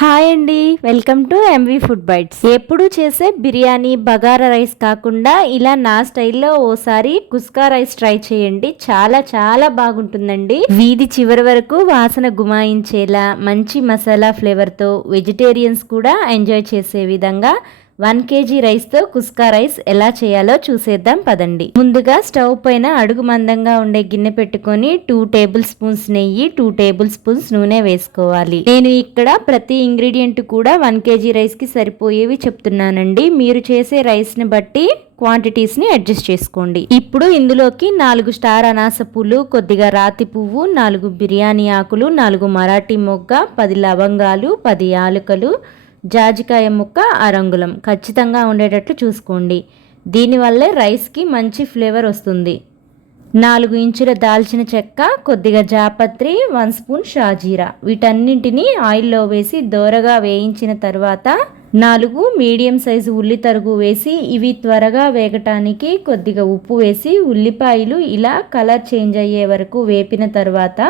Hi అండి, welcome to MV food bites. ఎప్పుడు చేసే బిర్యానీ బగారా రైస్ కాకుండా ఇలా నా స్టైల్లో ఓసారి కుస్కా రైస్ ట్రై చేయండి. చాలా చాలా బాగుంటుందండి. వీధి చివరి వరకు వాసన గుమాయించేలా మంచి మసాలా ఫ్లేవర్తో వెజిటేరియన్స్ కూడా ఎంజాయ్ చేసే విధంగా 1 kg రైస్తో కుస్కా రైస్ ఎలా చేయాలో చూసేద్దాం పదండి. ముందుగా స్టవ్ పైన అడుగు మందంగా ఉండే గిన్నె పెట్టుకొని 2 టేబుల్ స్పూన్స్ నెయ్యి, 2 టేబుల్ స్పూన్స్ నూనె వేసుకోవాలి. నేను ఇక్కడ ప్రతి ఇంగ్రీడియంట్ కూడా 1 kg రైస్కి సరిపోయేవి చెప్తున్నానండి. మీరు చేసే రైస్ని బట్టి క్వాంటిటీస్ని అడ్జస్ట్ చేసుకోండి. ఇప్పుడు ఇందులోకి 4 స్టార్ అనాస పూలు, కొద్దిగా రాతి పువ్వు, 4 బిర్యానీ ఆకులు, 4 మరాఠీ మొగ్గ, 10 లవంగాలు, 10 యాలకులు, జాజికాయ ముక్క, అరంగుళం ఖచ్చితంగా ఉండేటట్లు చూసుకోండి. దీనివల్లే రైస్కి మంచి ఫ్లేవర్ వస్తుంది. 4 ఇంచుల దాల్చిన చెక్క, కొద్దిగా జాపత్రి, 1 స్పూన్ షాజీరా వీటన్నింటినీ ఆయిల్లో వేసి దోరగా వేయించిన తర్వాత 4 మీడియం సైజు ఉల్లి తరుగు వేసి ఇవి త్వరగా వేగటానికి కొద్దిగా ఉప్పు వేసి ఉల్లిపాయలు ఇలా కలర్ చేంజ్ అయ్యే వరకు వేపిన తర్వాత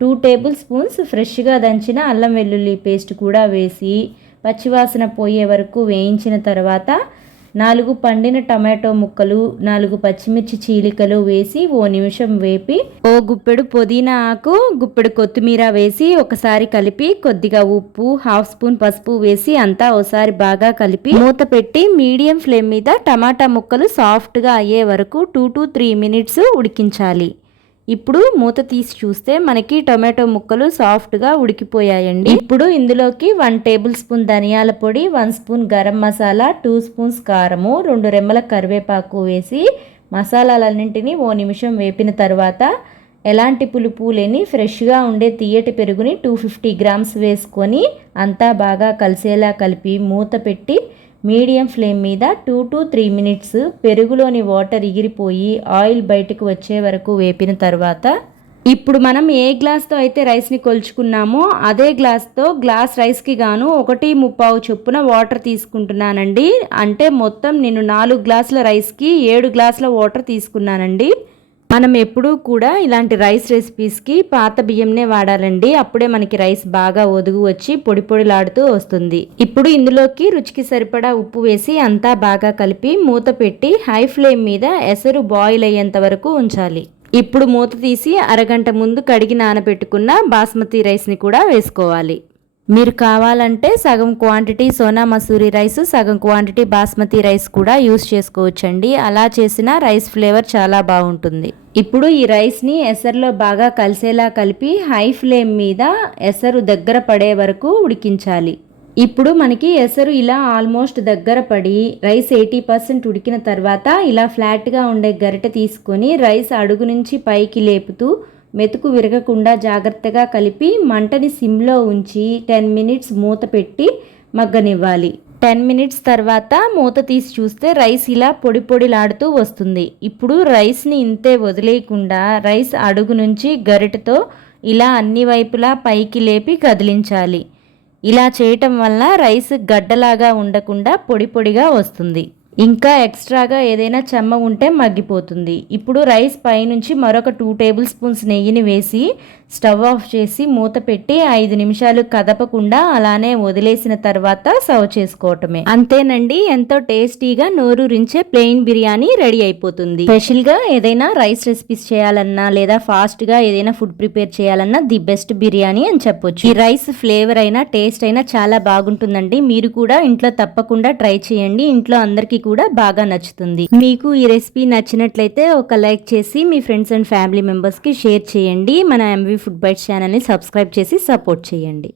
2 టేబుల్ స్పూన్స్ ఫ్రెష్గా దంచిన అల్లం వెల్లుల్లి పేస్ట్ కూడా వేసి పచ్చివాసన పోయే వరకు వేయించిన తర్వాత 4 పండిన టమాటో ముక్కలు, 4 పచ్చిమిర్చి చీలికలు వేసి ఓ నిమిషం వేపి ఓ గుప్పెడు పుదీనా ఆకు, గుప్పెడు కొత్తిమీర వేసి ఒకసారి కలిపి కొద్దిగా ఉప్పు, 1/2 స్పూన్ పసుపు వేసి అంతా ఒకసారి బాగా కలిపి మూత పెట్టి మీడియం ఫ్లేమ్ మీద టమాటా ముక్కలు సాఫ్ట్గా అయ్యే వరకు 2 to 3 మినిట్స్ ఉడికించాలి. ఇప్పుడు మూత తీసి చూస్తే మనకి టొమాటో ముక్కలు సాఫ్ట్గా ఉడికిపోయాయండి. ఇప్పుడు ఇందులోకి 1 టేబుల్ స్పూన్ ధనియాల పొడి, 1 స్పూన్ గరం మసాలా, 2 స్పూన్స్ కారము, 2 రెమ్మల కరివేపాకు వేసి మసాలాలన్నింటినీ ఓ నిమిషం వేపిన తర్వాత ఎలాంటి పులుపు లేని ఫ్రెష్గా ఉండే తీయటి పెరుగుని 250 గ్రామ్స్ వేసుకొని అంతా బాగా కలిసేలా కలిపి మూత పెట్టి మీడియం ఫ్లేమ్ మీద 2 to 3 మినిట్స్ పెరుగులోని వాటర్ ఎగిరిపోయి ఆయిల్ బయటకు వచ్చే వరకు వేపిన తర్వాత ఇప్పుడు మనం ఏ గ్లాస్తో అయితే రైస్ని కొలుచుకున్నామో అదే గ్లాస్తో గ్లాస్ రైస్కి గాను 1:3 చొప్పున వాటర్ తీసుకుంటున్నానండి. అంటే మొత్తం నేను 4 గ్లాసుల రైస్కి 7 గ్లాసుల వాటర్ తీసుకున్నానండి. మనం ఎప్పుడూ కూడా ఇలాంటి రైస్ రెసిపీస్కి పాత బియ్యంనే వాడాలండి. అప్పుడే మనకి రైస్ బాగా ఒదుగు వచ్చి పొడి పొడిలాడుతూ వస్తుంది. ఇప్పుడు ఇందులోకి రుచికి సరిపడా ఉప్పు వేసి అంతా బాగా కలిపి మూత పెట్టి హై ఫ్లేమ్ మీద ఎసరు బాయిల్ అయ్యేంత వరకు ఉంచాలి. ఇప్పుడు మూత తీసి అరగంట ముందు కడిగి నానబెట్టుకున్న బాస్మతి రైస్ని కూడా వేసుకోవాలి. మీరు కావాలంటే సగం క్వాంటిటీ సోనా మసూరి రైస్, సగం క్వాంటిటీ బాస్మతి రైస్ కూడా యూస్ చేసుకోవచ్చండి. అలా చేసిన రైస్ ఫ్లేవర్ చాలా బాగుంటుంది. ఇప్పుడు ఈ రైస్ని ఎసరులో బాగా కలిసేలా కలిపి హై ఫ్లేమ్ మీద ఎసరు దగ్గర పడే వరకు ఉడికించాలి. ఇప్పుడు మనకి ఎసరు ఇలా ఆల్మోస్ట్ దగ్గర పడి రైస్ 80% ఉడికిన తర్వాత ఇలా ఫ్లాట్గా ఉండే గరిటె తీసుకొని రైస్ అడుగు నుంచి పైకి లేపుతూ మెతుకు విరగకుండా జాగ్రత్తగా కలిపి మంటని సిమ్లో ఉంచి 10 మినిట్స్ మూత పెట్టి మగ్గనివ్వాలి. 10 మినిట్స్ తర్వాత మూత తీసి చూస్తే రైస్ ఇలా పొడి పొడిలాడుతూ వస్తుంది. ఇప్పుడు రైస్ని ఇంతే వదిలేయకుండా రైస్ అడుగు నుంచి గరిటెతో ఇలా అన్ని వైపులా పైకి లేపి కదిలించాలి. ఇలా చేయటం వల్ల రైస్ గడ్డలాగా ఉండకుండా పొడి పొడిగా వస్తుంది. ఇంకా ఎక్స్ట్రాగా ఏదైనా చెమ్మ ఉంటే మగ్గిపోతుంది. ఇప్పుడు రైస్ పైనుంచి మరొక 2 టేబుల్ స్పూన్స్ నెయ్యిని వేసి స్టవ్ ఆఫ్ చేసి మూత పెట్టి 5 నిమిషాలు కదపకుండా అలానే వదిలేసిన తర్వాత సర్వ్ చేసుకోవటమే. అంతేనండి, ఎంతో టేస్టీగా నోరూరించే ప్లెయిన్ బిర్యానీ రెడీ అయిపోతుంది. స్పెషల్గా ఏదైనా రైస్ రెసిపీస్ చేయాలన్నా లేదా ఫాస్ట్గా ఏదైనా ఫుడ్ ప్రిపేర్ చేయాలన్నా ది బెస్ట్ బిర్యానీ అని చెప్పొచ్చు. ఈ రైస్ ఫ్లేవర్ అయినా టేస్ట్ అయినా చాలా బాగుంటుందండి. మీరు కూడా ఇంట్లో తప్పకుండా ట్రై చేయండి. ఇంట్లో అందరికీ కూడా బాగా నచ్చుతుంది. మీకు ఈ రెసిపీ నచ్చినట్లయితే ఒక లైక్ చేసి మీ ఫ్రెండ్స్ అండ్ ఫ్యామిలీ మెంబర్స్కి షేర్ చేయండి. మన ఎంవి ఫుడ్ బైట్స్ ఛానల్ని సబ్స్క్రైబ్ చేసి సపోర్ట్ చేయండి.